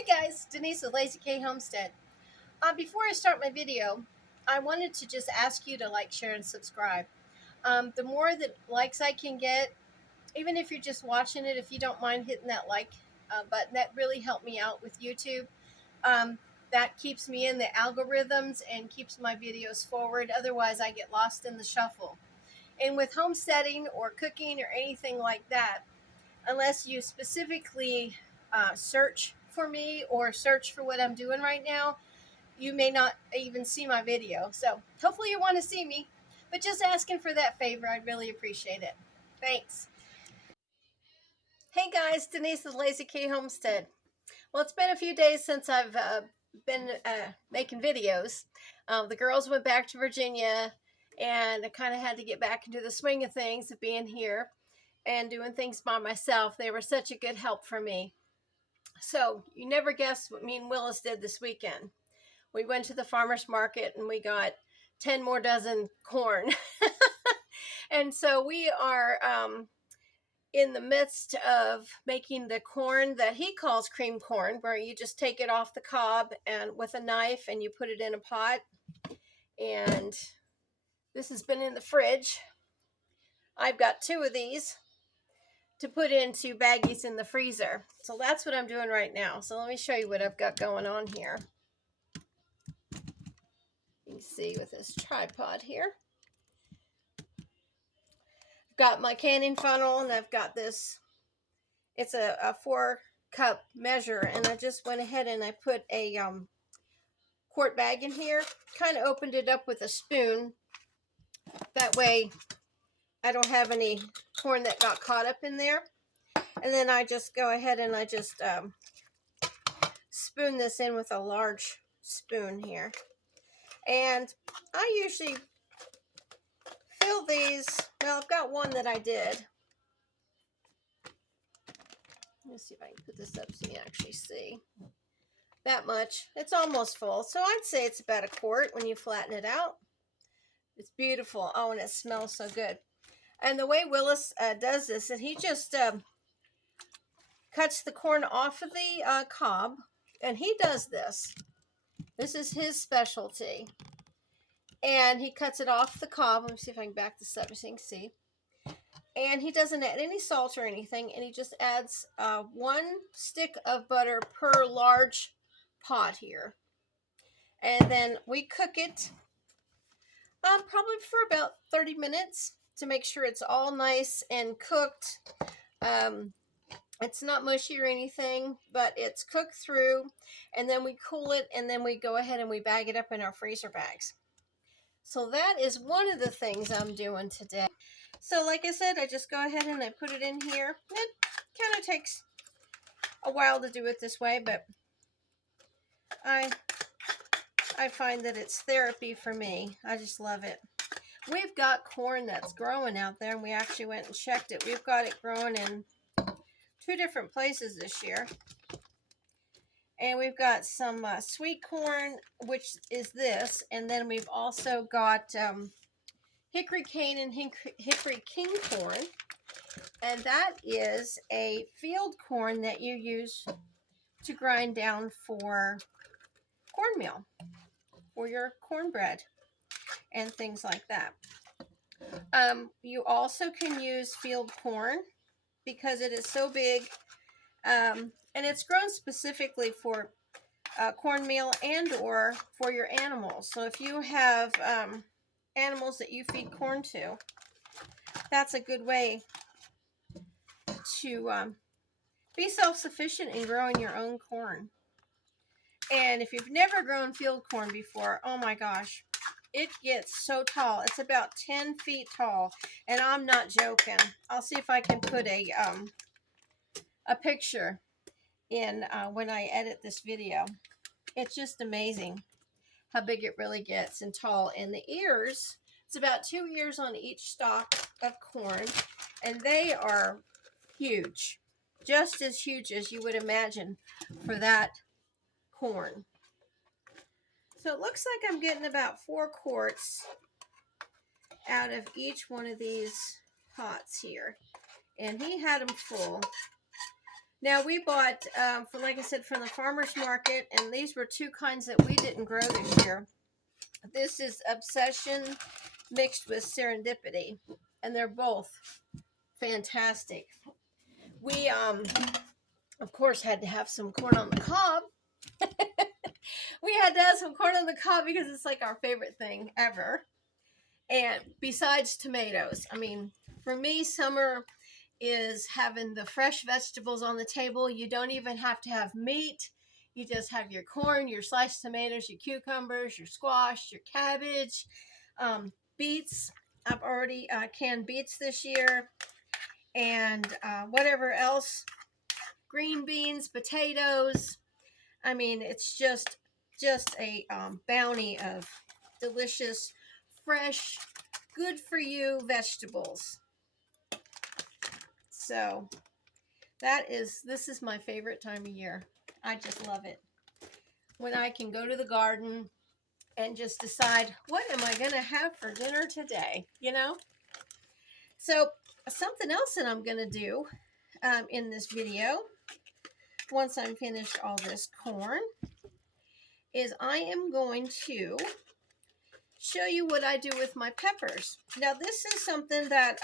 Hey guys, Denise with K Homestead. Before I start my video, I wanted to just ask you to like, share, and subscribe. The more that likes I can get, even if you're just watching it, if you don't mind hitting that like button, that really helped me out with YouTube. Um, that keeps me in the algorithms and keeps my videos forward. Otherwise, I get lost in the shuffle. And with homesteading or cooking or anything like that, unless you specifically search for me or search for what I'm doing right now, you may not even see my video. So hopefully you want to see me, but just asking for that favor. I'd really appreciate it. Thanks. Hey guys, Denise with K Homestead. Well, it's been a few days since I've been making videos. The girls went back to Virginia, and I kind of had to get back into the swing of things of being here and doing things by myself. They were such a good help for me. So you never guess what me and Willis did this weekend. We went to the farmer's market and we got 10 more dozen corn. And so we are in the midst of making the corn that he calls cream corn, where you just take it off the cob and with a knife and you put it in a pot. And this has been in the fridge. I've got 2 of these to put into baggies in the freezer. So that's what I'm doing right now. So let me show you what I've got going on here. You can see with this tripod here. I've got my canning funnel, and I've got this. It's a 4-cup measure, and I just went ahead and I put a quart bag in here. Kind of opened it up with a spoon. That way I don't have any corn that got caught up in there. And then I just go ahead and I just spoon this in with a large spoon here. And I usually fill these. Well, I've got one that I did. Let's see if I can put this up so you can actually see. That much. It's almost full. So I'd say it's about a quart when you flatten it out. It's beautiful. Oh, and it smells so good. And the way Willis does this is he just cuts the corn off of the cob. And he does this. This is his specialty. And he cuts it off the cob. Let me see if I can back this up so you can see. And he doesn't add any salt or anything. And he just adds 1 stick of butter per large pot here. And then we cook it probably for about 30 minutes to make sure it's all nice and cooked. It's not mushy or anything, but it's cooked through. And then we cool it, and then we go ahead and we bag it up in our freezer bags. So that is one of the things I'm doing today. So like I said, I just go ahead and I put it in here. It kind of takes a while to do it this way, but I find that it's therapy for me. I just love it. We've got corn that's growing out there, and we actually went and checked it. We've got it growing in 2 different places this year. And we've got some sweet corn, which is this. And then we've also got hickory cane and hickory king corn. And that is a field corn that you use to grind down for cornmeal, for your cornbread and things like that. You also can use field corn because it is so big, and it's grown specifically for cornmeal and or for your animals. So if you have animals that you feed corn to, that's a good way to be self-sufficient in growing your own corn. And if you've never grown field corn before, oh my gosh, it gets so tall. It's about 10 feet tall, and I'm not joking. I'll see if I can put a picture in when I edit this video. It's just amazing how big it really gets and tall. And the ears, it's about 2 ears on each stalk of corn, and they are huge, just as huge as you would imagine for that corn. So it looks like I'm getting about 4 quarts out of each one of these pots here. And he had them full. Now we bought, like I said, from the farmer's market, and these were two kinds that we didn't grow this year. This is Obsession mixed with Serendipity, and they're both fantastic. We, of course, had to have some corn on the cob. We had to have some corn on the cob because it's like our favorite thing ever. And besides tomatoes, I mean, for me, summer is having the fresh vegetables on the table. You don't even have to have meat. You just have your corn, your sliced tomatoes, your cucumbers, your squash, your cabbage, beets. I've already canned beets this year, and whatever else, green beans, potatoes. I mean, it's just a bounty of delicious, fresh, good for you vegetables. So this is my favorite time of year. I just love it. When I can go to the garden and just decide, what am I going to have for dinner today? You know? So something else that I'm going to do in this video, once I'm finished all this corn, is I am going to show you what I do with my peppers. Now, this is something that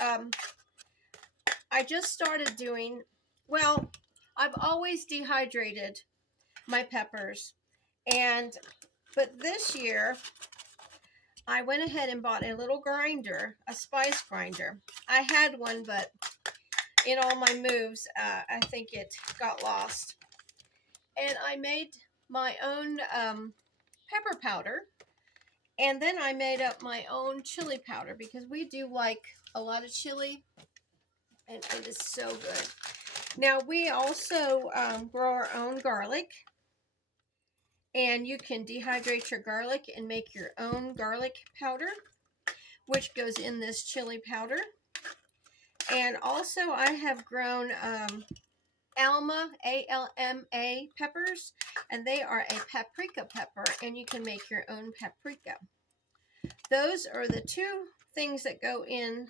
I just started doing. Well, I've always dehydrated my peppers, but this year I went ahead and bought a little grinder, a spice grinder. I had one, but in all my moves, I think it got lost. And I made my own pepper powder, and then I made up my own chili powder because we do like a lot of chili, and it is so good. Now, we also grow our own garlic, and you can dehydrate your garlic and make your own garlic powder, which goes in this chili powder. And also, I have grown Alma, A-L-M-A peppers, and they are a paprika pepper, and you can make your own paprika. Those are the two things that go in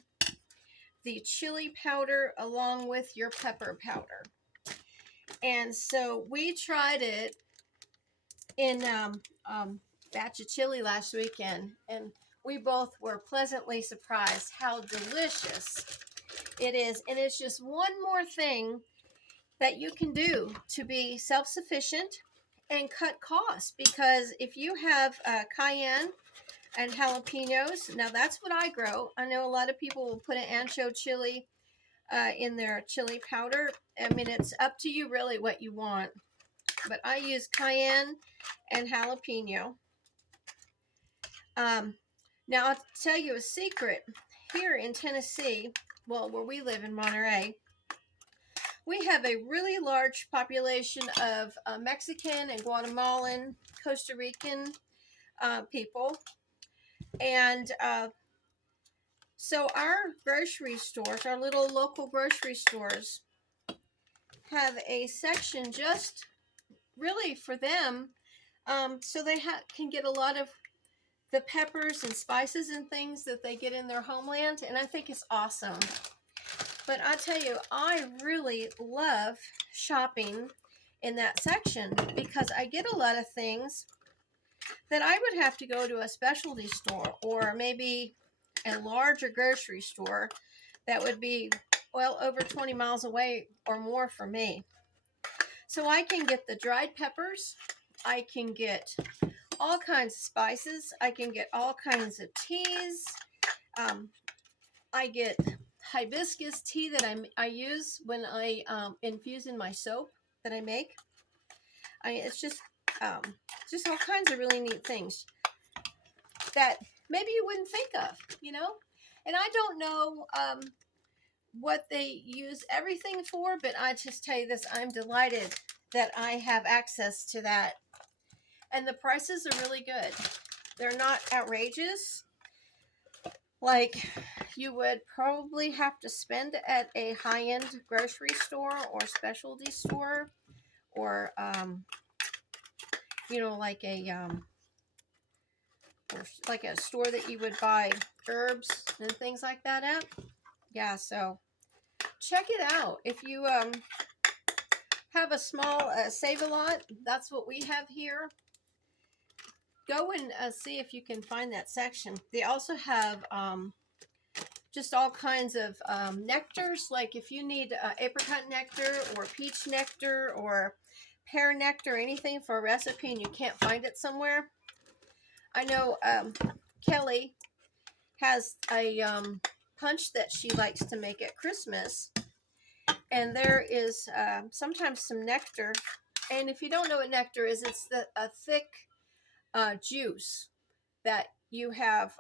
the chili powder along with your pepper powder. And so we tried it in batch of chili last weekend, and we both were pleasantly surprised how delicious it is. And it's just one more thing that you can do to be self-sufficient and cut costs, because if you have cayenne and jalapenos, now that's what I grow. I know a lot of people will put an ancho chili in their chili powder. I mean, it's up to you really what you want, but I use cayenne and jalapeno. Now I'll tell you a secret. Here in Tennessee, well, where we live in Monterey, we have a really large population of Mexican and Guatemalan, Costa Rican people. And so our grocery stores, our little local grocery stores, have a section just really for them. So they can get a lot of the peppers and spices and things that they get in their homeland. And I think it's awesome. But I tell you, I really love shopping in that section because I get a lot of things that I would have to go to a specialty store or maybe a larger grocery store that would be, well, over 20 miles away or more from me. So I can get the dried peppers. I can get all kinds of spices. I can get all kinds of teas. I get hibiscus tea that I use when I infuse in my soap that I make. It's just all kinds of really neat things that maybe you wouldn't think of, you know. And I don't know what they use everything for, but I just tell you this: I'm delighted that I have access to that, and the prices are really good. They're not outrageous like you would probably have to spend at a high-end grocery store or specialty store, or you know, like a store that you would buy herbs and things like that at. Yeah, so check it out. If you have a small Save-A-Lot, that's what we have here. Go and see if you can find that section. They also have just all kinds of nectars. Like if you need apricot nectar or peach nectar or pear nectar, anything for a recipe and you can't find it somewhere. I know Kelly has a punch that she likes to make at Christmas. And there is sometimes some nectar. And if you don't know what nectar is, it's a thick juice that you have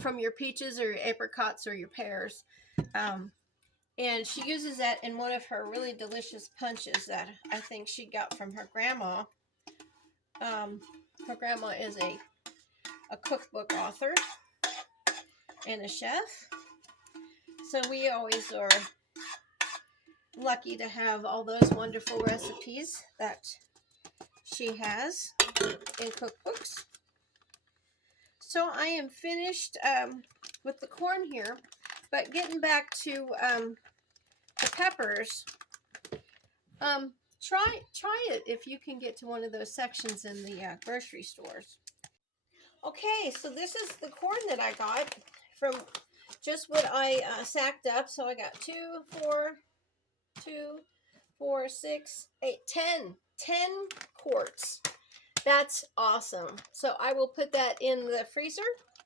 from your peaches or your apricots or your pears. And she uses that in one of her really delicious punches that I think she got from her grandma. Her grandma is a cookbook author and a chef. So we always are lucky to have all those wonderful recipes that she has in cookbooks. So I am finished with the corn here, but getting back to the peppers, try it if you can get to one of those sections in the grocery stores. Okay, so this is the corn that I got from just what I sacked up. So I got 10 quarts. That's awesome. So I will put that in the freezer.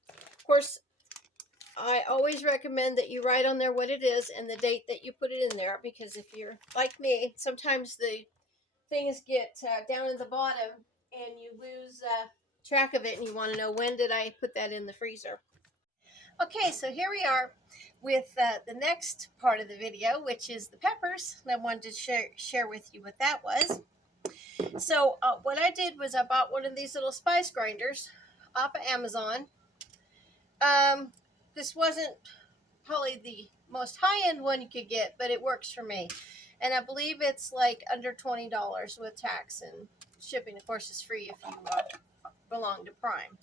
Of course, I always recommend that you write on there what it is and the date that you put it in there, because if you're like me, sometimes the things get down at the bottom and you lose track of it, and you want to know, when did I put that in the freezer? Okay, so here we are with the next part of the video, which is the peppers. And I wanted to share with you what that was. So what I did was I bought one of these little spice grinders off of Amazon. This wasn't probably the most high-end one you could get, but it works for me. And I believe it's like under $20 with tax, and shipping, of course, is free if you belong to Prime.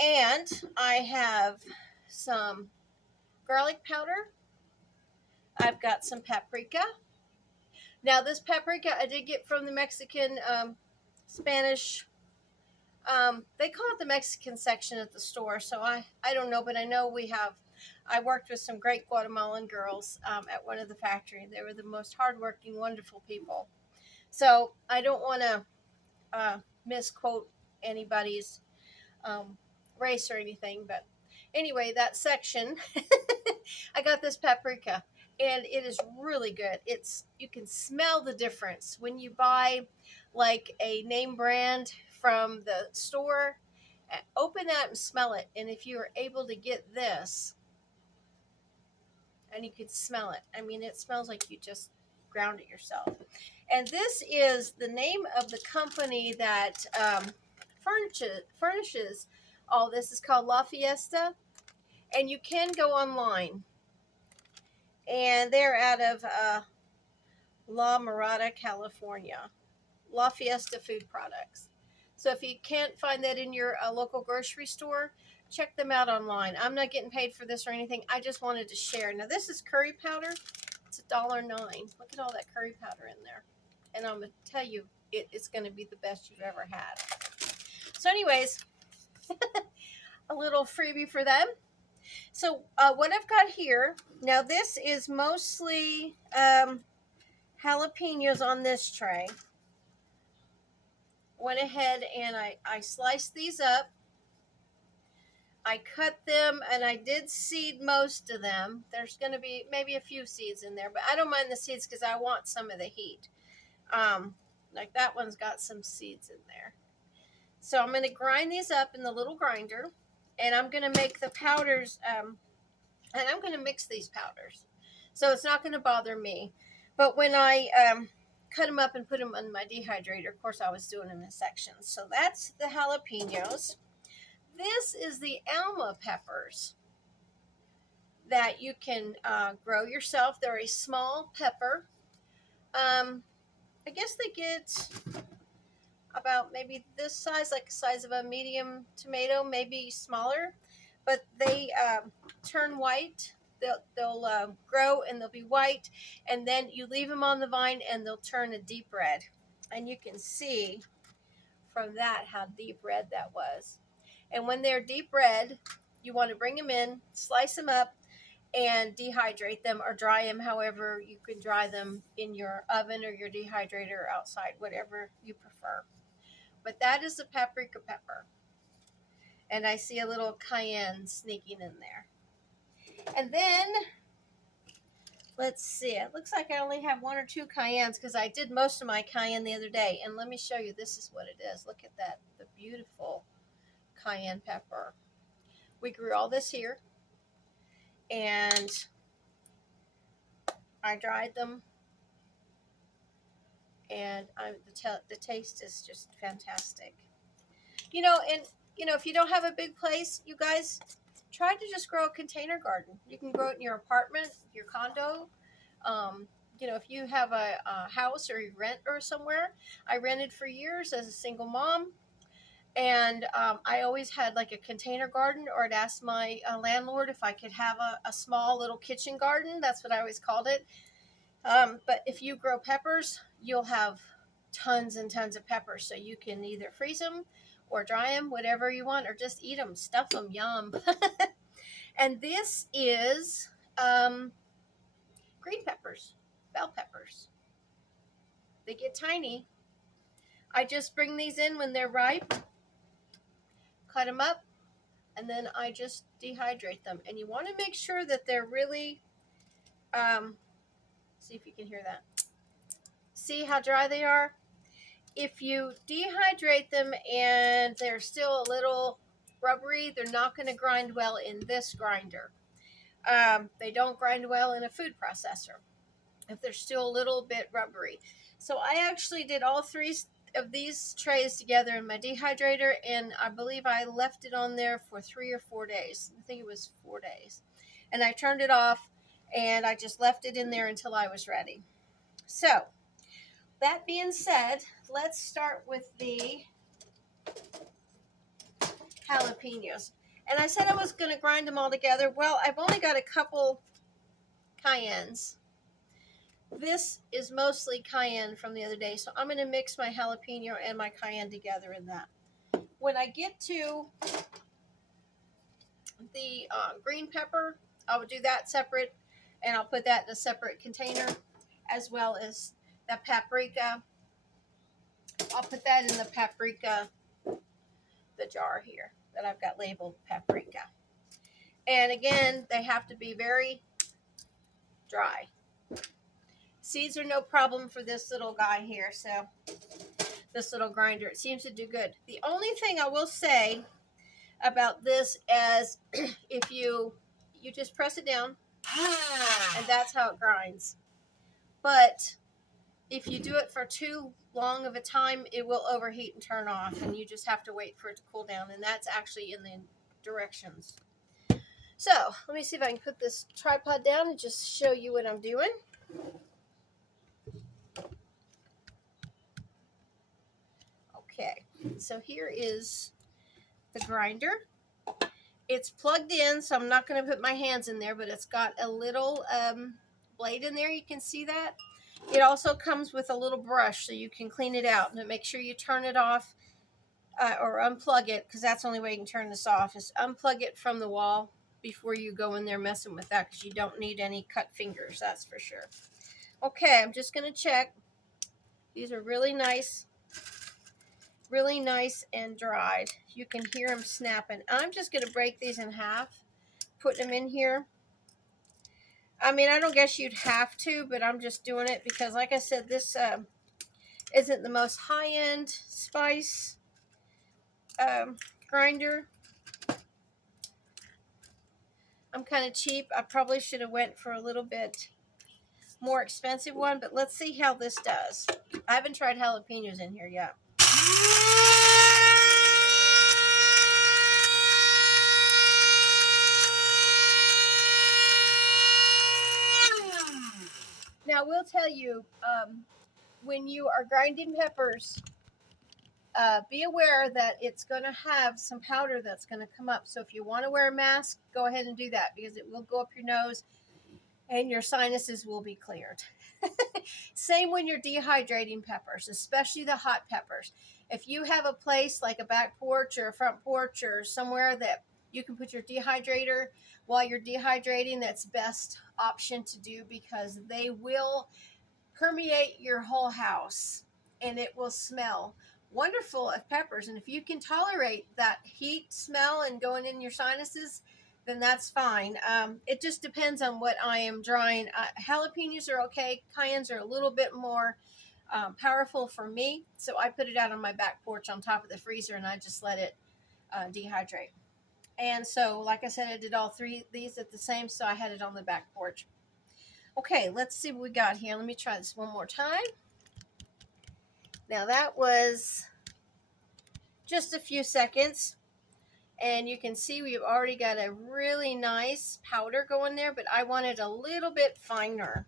And I have some garlic powder. I've got some paprika. Now, this paprika I did get from the Mexican, Spanish, they call it the Mexican section at the store. So I don't know, but I know I worked with some great Guatemalan girls at one of the factories. They were the most hardworking, wonderful people. So I don't want to misquote anybody's race or anything, but anyway, that section, I got this paprika, and it is really good. You can smell the difference when you buy like a name brand from the store. Open that and smell it, and if you are able to get this, and you could smell it, I mean, it smells like you just ground it yourself. And this is the name of the company that furnishes all this. Is called La Fiesta, and you can go online, and they're out of La Mirada, California. La Fiesta Food Products. So if you can't find that in your local grocery store, check them out online. I'm not getting paid for this or anything. I just wanted to share. Now, this is curry powder. It's $1.09. Look at all that curry powder in there. And I'm going to tell you, it's going to be the best you've ever had. So anyways, a little freebie for them. So what I've got here, now this is mostly jalapenos on this tray. Went ahead and I sliced these up. I cut them, and I did seed most of them. There's going to be maybe a few seeds in there, but I don't mind the seeds because I want some of the heat. Like that one's got some seeds in there. So I'm going to grind these up in the little grinder, and I'm going to make the powders, and I'm going to mix these powders. So it's not going to bother me. But when I cut them up and put them in my dehydrator, of course I was doing them in sections. So that's the jalapenos. This is the Alma peppers that you can grow yourself. They're a small pepper. I guess they get about maybe this size, like the size of a medium tomato, maybe smaller. But they turn white they'll grow and they'll be white, and then you leave them on the vine and they'll turn a deep red. And you can see from that how deep red that was. And when they're deep red, you want to bring them in, slice them up, and dehydrate them or dry them. However, you can dry them in your oven or your dehydrator outside, whatever you prefer. But that is the paprika pepper. And I see a little cayenne sneaking in there. And then, let's see, it looks like I only have 1 or 2 cayennes because I did most of my cayenne the other day. And let me show you, this is what it is. Look at that, the beautiful cayenne pepper. We grew all this here, and I dried them, and the taste is just fantastic. And if you don't have a big place, you guys try to just grow a container garden. You can grow it in your apartment, your condo. If you have a house or you rent or somewhere. I rented for years as a single mom, and I always had like a container garden, or I'd ask my landlord if I could have a small little kitchen garden. That's what I always called it. But if you grow peppers, you'll have tons and tons of peppers. So you can either freeze them or dry them, whatever you want, or just eat them, stuff them, yum. And this is green peppers, bell peppers. They get tiny. I just bring these in when they're ripe, cut them up, and then I just dehydrate them. And you want to make sure that they're really, see if you can hear that. See how dry they are? If you dehydrate them and they're still a little rubbery, they're not going to grind well in this grinder. They don't grind well in a food processor if they're still a little bit rubbery. So I actually did all 3 of these trays together in my dehydrator, and I believe I left it on there for 3 or 4 days. I think it was 4 days. And I turned it off, and I just left it in there until I was ready. So, that being said, let's start with the jalapenos. And I said I was going to grind them all together. Well, I've only got a couple cayennes. This is mostly cayenne from the other day, so I'm going to mix my jalapeno and my cayenne together in that. When I get to the green pepper, I will do that separate, and I'll put that in a separate container, as well as the paprika. I'll put that in the paprika, the jar here that I've got labeled paprika. And again, they have to be very dry. Seeds are no problem for this little guy here, so this little grinder, it seems to do good. The only thing I will say about this is if you just press it down, and that's how it grinds. But if you do it for too long of a time, it will overheat and turn off, and you just have to wait for it to cool down, and that's actually in the directions. So let me see if I can put this tripod down and just show you what I'm doing. Okay, so here is the grinder. It's plugged in, so I'm not going to put my hands in there, but it's got a little blade in there. You can see that. It also comes with a little brush so you can clean it out, and make sure you turn it off or unplug it, because that's the only way you can turn this off, is unplug it from the wall before you go in there messing with that, because you don't need any cut fingers, that's for sure. Okay, I'm just going to check. These are really nice and dried. You can hear them snapping. I'm just going to break these in half, put them in here. I mean, I don't guess you'd have to, but I'm just doing it because, like I said, this isn't the most high-end spice grinder. I'm kind of cheap. I probably should have went for a little bit more expensive one, but let's see how this does. I haven't tried jalapenos in here yet. Now, we'll tell you, when you are grinding peppers, be aware that it's going to have some powder that's going to come up. So if you want to wear a mask, go ahead and do that, because it will go up your nose and your sinuses will be cleared. Same when you're dehydrating peppers, especially the hot peppers. If you have a place like a back porch or a front porch or somewhere that you can put your dehydrator while you're dehydrating, that's best option to do, because they will permeate your whole house and it will smell wonderful of peppers. And if you can tolerate that heat smell and going in your sinuses, then that's fine. It just depends on what I am drying. Jalapenos are okay. Cayennes are a little bit more powerful for me. So I put it out on my back porch on top of the freezer and I just let it dehydrate. And so, like I said, I did all three of these at the same, so I had it on the back porch. Okay, let's see what we got here. Let me try this one more time. Now that was just a few seconds. And you can see we've already got a really nice powder going there, but I want it a little bit finer.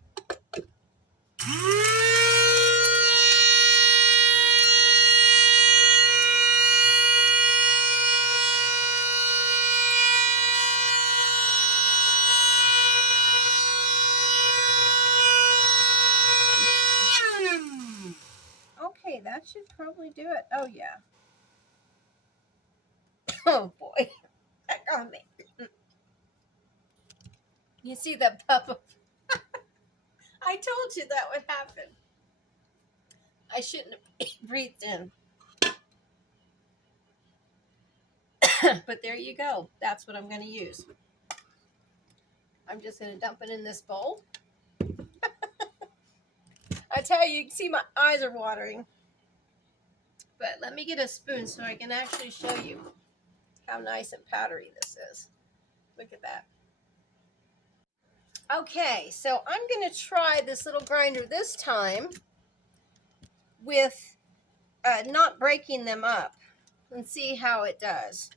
Okay, that should probably do it. Oh, yeah. Oh, boy. That got me. You see that puff of... I told you that would happen. I shouldn't have breathed in. But there you go. That's what I'm going to use. I'm just going to dump it in this bowl. I tell you, you can see my eyes are watering. But let me get a spoon so I can actually show you how nice and powdery this is. Look at that. Okay, so I'm going to try this little grinder this time with not breaking them up and see how it does.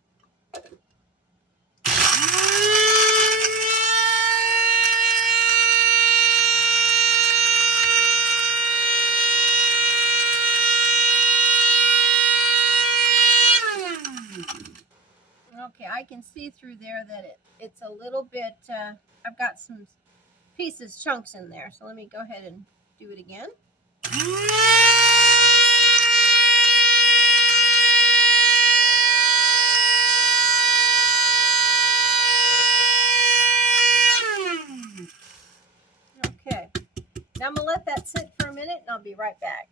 Okay, I can see through there that it's a little bit, I've got some pieces, chunks in there. So let me go ahead and do it again. Okay, now I'm going to let that sit for a minute and I'll be right back.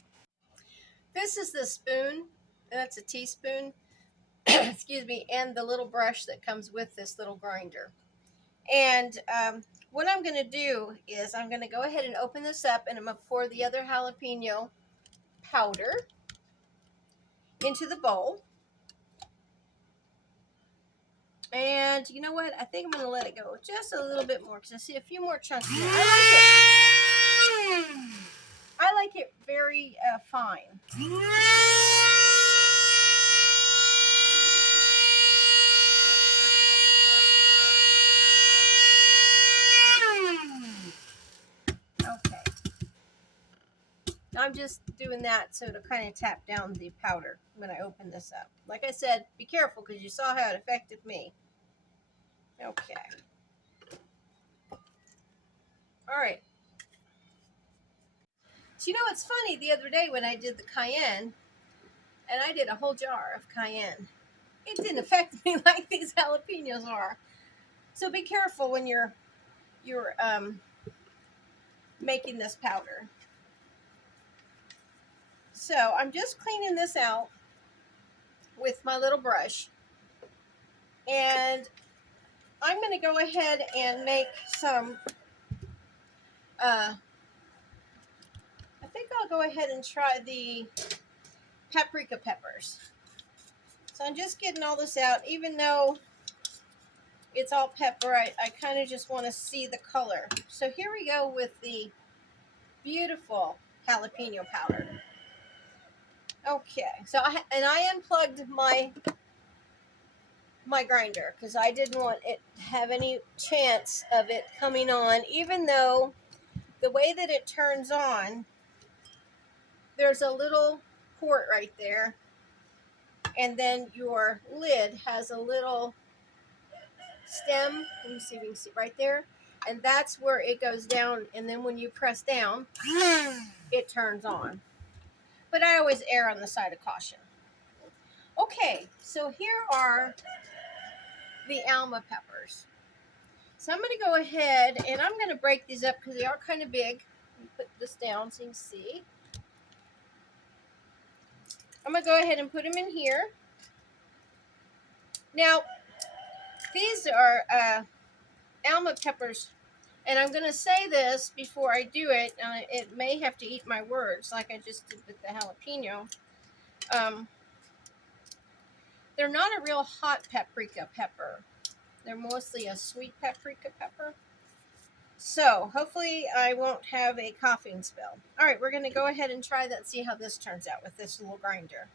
This is the spoon, that's a teaspoon, excuse me, and the little brush that comes with this little grinder. And what I'm going to do is I'm going to go ahead and open this up and I'm going to pour the other jalapeno powder into the bowl. And you know what? I think I'm going to let it go just a little bit more because I see a few more chunks in there. I like it very fine. Okay. I'm just doing that so to kind of tap down the powder when I open this up. Like I said, be careful because you saw how it affected me. Okay. All right. So you know what's funny? The other day when I did the cayenne, and I did a whole jar of cayenne, it didn't affect me like these jalapenos are. So be careful when you're making this powder. So I'm just cleaning this out with my little brush. And I'm going to go ahead and make some, I think I'll go ahead and try the paprika peppers. So I'm just getting all this out, even though it's all pepper, I kind of just want to see the color. So here we go with the beautiful jalapeno powder. Okay, so I unplugged my grinder because I didn't want it to have any chance of it coming on, even though the way that it turns on, there's a little port right there And then your lid has a little stem. Let me see if you can see right there. And that's where it goes down. And then when you press down, it turns on. But I always err on the side of caution. Okay, so here are the Alma peppers. So I'm going to go ahead and I'm going to break these up because they are kind of big. Put this down so you can see. I'm going to go ahead and put them in here. Now, these are Alma peppers, and I'm going to say this before I do it. It may have to eat my words like I just did with the jalapeno. They're not a real hot paprika pepper. They're mostly a sweet paprika pepper. So hopefully I won't have a coughing spell. All right, we're going to go ahead and try that, see how this turns out with this little grinder.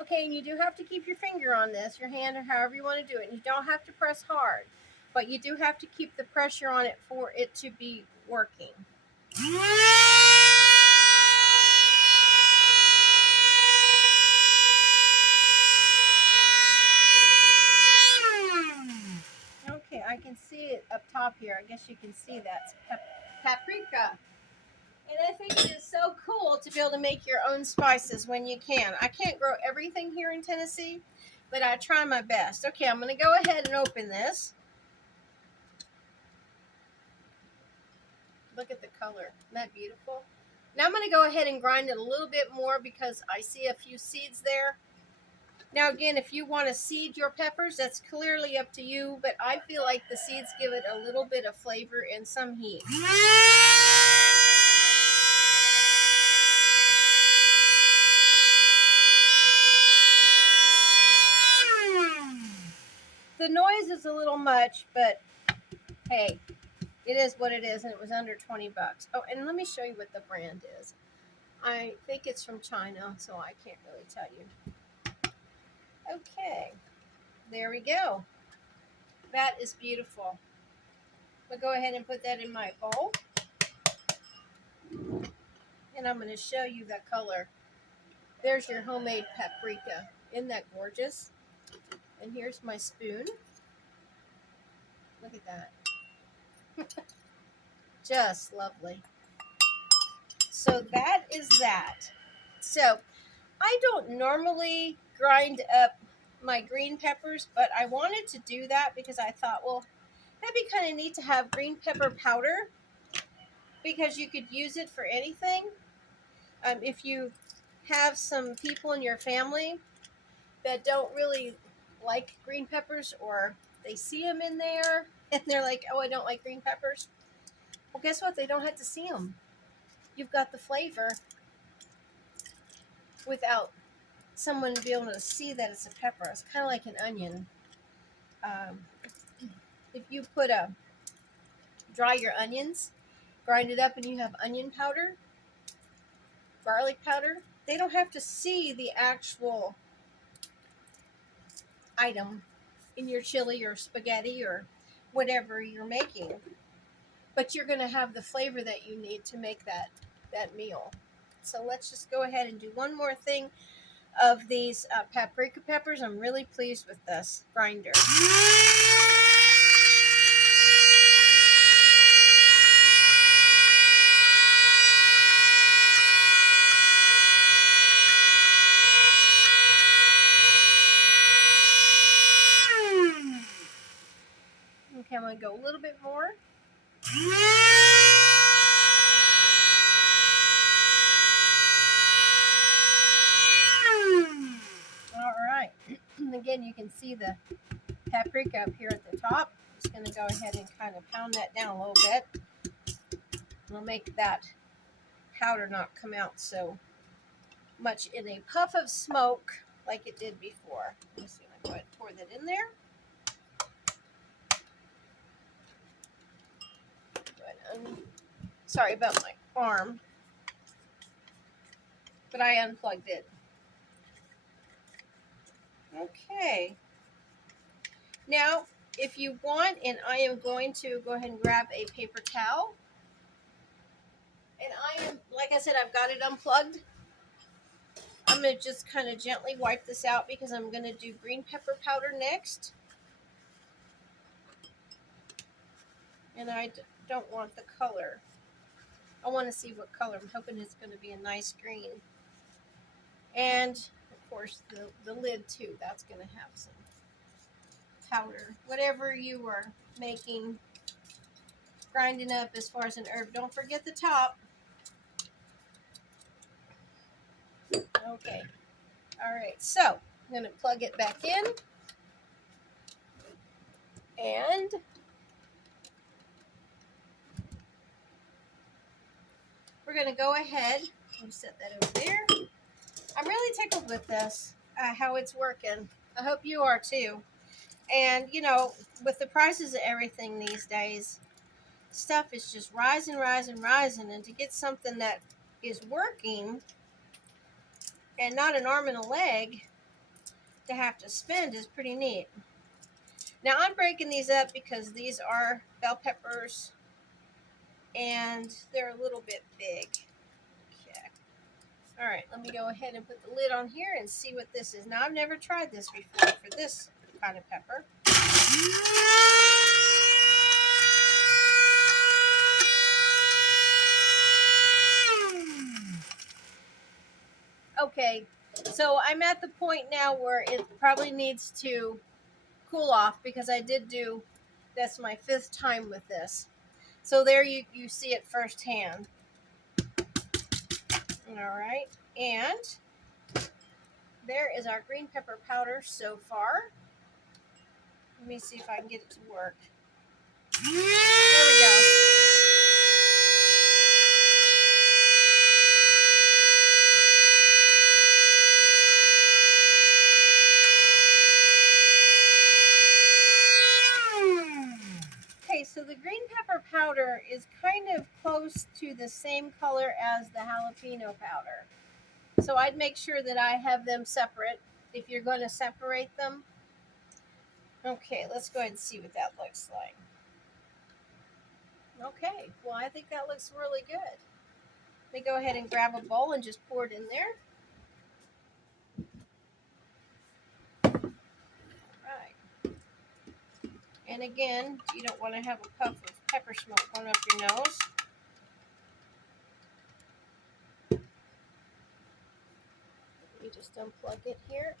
Okay, and you do have to keep your finger on this, your hand, or however you want to do it. And you don't have to press hard, but you do have to keep the pressure on it for it to be working. Okay, I can see it up top here. I guess you can see that's paprika. And I think it is so cool to be able to make your own spices when you can. I can't grow everything here in Tennessee, but I try my best. Okay, I'm going to go ahead and open this. Look at the color. Isn't that beautiful? Now I'm going to go ahead and grind it a little bit more because I see a few seeds there. Now again, if you want to seed your peppers, that's clearly up to you, but I feel like the seeds give it a little bit of flavor and some heat. The noise is a little much, but hey, it is what it is, and it was under 20 bucks. Oh, and let me show you what the brand is. I think it's from China, so I can't really tell you. Okay, there we go. That is beautiful. I'll go ahead and put that in my bowl. And I'm going to show you the color. There's your homemade paprika. Isn't that gorgeous? And here's my spoon. Look at that. Just lovely. So that is that. So I don't normally grind up my green peppers, but I wanted to do that because I thought, well, that'd be kind of neat to have green pepper powder because you could use it for anything. If you have some people in your family that don't really like green peppers, or they see them in there and they're like, oh, I don't like green peppers. Well, guess what? They don't have to see them. You've got the flavor without someone be able to see that it's a pepper. It's kind of like an onion. If you dry your onions, grind it up, and you have onion powder, garlic powder, they don't have to see the actual item in your chili or spaghetti or whatever you're making, but you're going to have the flavor that you need to make that meal. So let's just go ahead and do one more thing of these paprika peppers. I'm really pleased with this grinder. Okay, I'm going to go a little bit more. All right. Again, you can see the paprika up here at the top. Just going to go ahead and kind of pound that down a little bit. We'll make that powder not come out so much in a puff of smoke like it did before. I'm just going to go ahead and pour that in there. Sorry about my arm, but I unplugged it. Okay. Now, if you want, and I am going to go ahead and grab a paper towel. And I am, like I said, I've got it unplugged. I'm going to just kind of gently wipe this out because I'm going to do green pepper powder next. And I don't want the color. I want to see what color. I'm hoping it's going to be a nice green. And, of course, the lid, too. That's going to have some powder. Whatever you are making, grinding up as far as an herb. Don't forget the top. Okay. All right. So, I'm going to plug it back in. And we're going to go ahead and set that over there. I'm really tickled with this, how it's working. I hope you are too. And, you know, with the prices of everything these days, stuff is just rising. And to get something that is working and not an arm and a leg to have to spend is pretty neat. Now, I'm breaking these up because these are bell peppers and they're a little bit big. Okay. All right, let me go ahead and put the lid on here and see what this is. Now, I've never tried this before for this kind of pepper. Okay, so I'm at the point now where it probably needs to cool off because I did do, that's my 5th time with this. So there you see it firsthand. All right, and there is our green pepper powder so far. Let me see if I can get it to work. There we go. Okay, so the green pepper powder is kind of close to the same color as the jalapeno powder. So I'd make sure that I have them separate if you're going to separate them. Okay, let's go ahead and see what that looks like. Okay, well, I think that looks really good. Let me go ahead and grab a bowl and just pour it in there. Right. And again, you don't want to have a puff of pepper smoke going up your nose. Let me just unplug it here.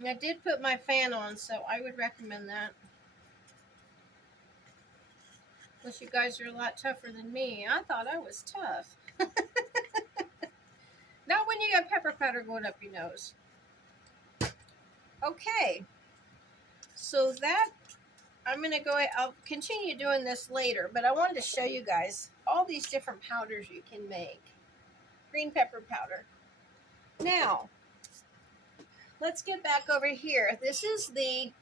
And I did put my fan on, so I would recommend that. Plus, you guys are a lot tougher than me. I thought I was tough. Not when you got pepper powder going up your nose. Okay. So that, I'm going to go ahead, I'll continue doing this later, but I wanted to show you guys all these different powders you can make. Green pepper powder. Now, let's get back over here. This is the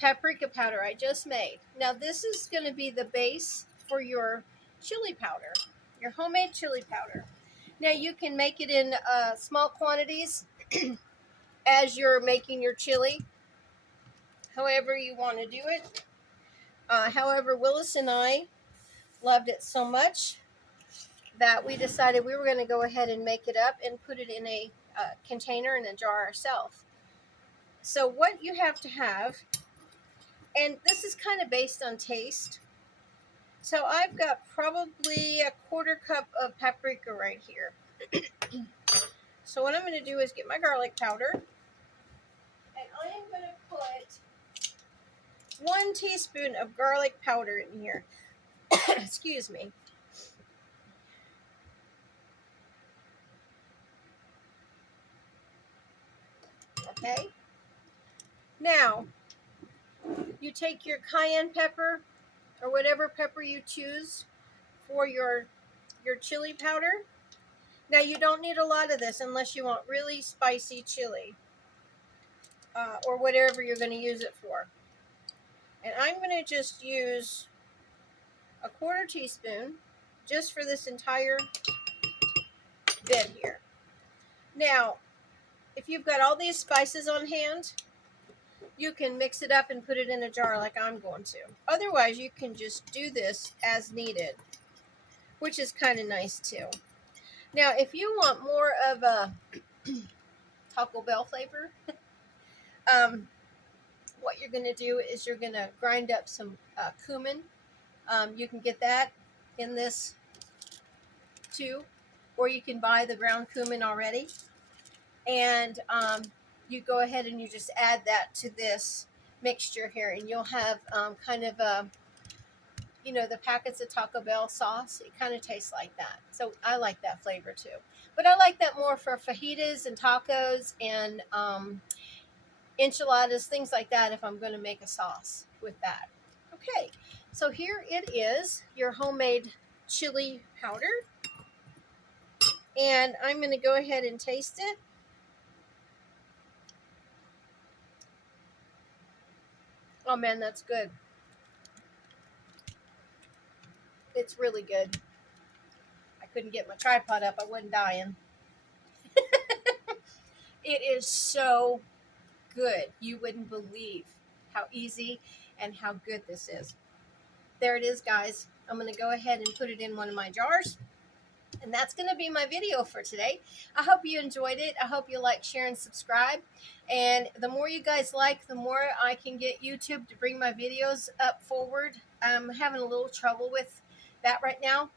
paprika powder I just made. Now, this is going to be the base for your chili powder, your homemade chili powder. Now, you can make it in small quantities as you're making your chili, however you want to do it. However, Willis and I loved it so much that we decided we were going to go ahead and make it up and put it in a container in a jar ourselves. So what you have to have, and this is kind of based on taste. So I've got probably a 1/4 cup of paprika right here. So what I'm going to do is get my garlic powder, and I am going to put 1 teaspoon of garlic powder in here. Excuse me. Okay. Now, you take your cayenne pepper or whatever pepper you choose for your chili powder. Now, you don't need a lot of this unless you want really spicy chili or whatever you're going to use it for. And I'm going to just use a 1/4 teaspoon just for this entire bit here. Now, if you've got all these spices on hand, you can mix it up and put it in a jar like I'm going to. Otherwise, you can just do this as needed, which is kind of nice too. Now, if you want more of a Taco Bell flavor, what you're going to do is you're going to grind up some cumin. You can get that in this too, or you can buy the ground cumin already. And you go ahead and you just add that to this mixture here, and you'll have kind of a, the packets of Taco Bell sauce. It kind of tastes like that. So I like that flavor too. But I like that more for fajitas and tacos and enchiladas, things like that, if I'm going to make a sauce with that. Okay, so here it is, your homemade chili powder. And I'm going to go ahead and taste it. Oh man, that's good. It's really good. I couldn't get my tripod up. I wasn't dying. It is so good. You wouldn't believe how easy and how good this is. There it is, guys. I'm going to go ahead and put it in one of my jars. And that's going to be my video for today. I hope you enjoyed it. I hope you like, share, and subscribe. And the more you guys like, the more I can get YouTube to bring my videos up forward. I'm having a little trouble with that right now.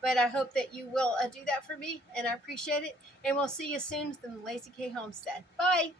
But I hope that you will do that for me, and I appreciate it. And we'll see you soon from the Lazy K Homestead. Bye.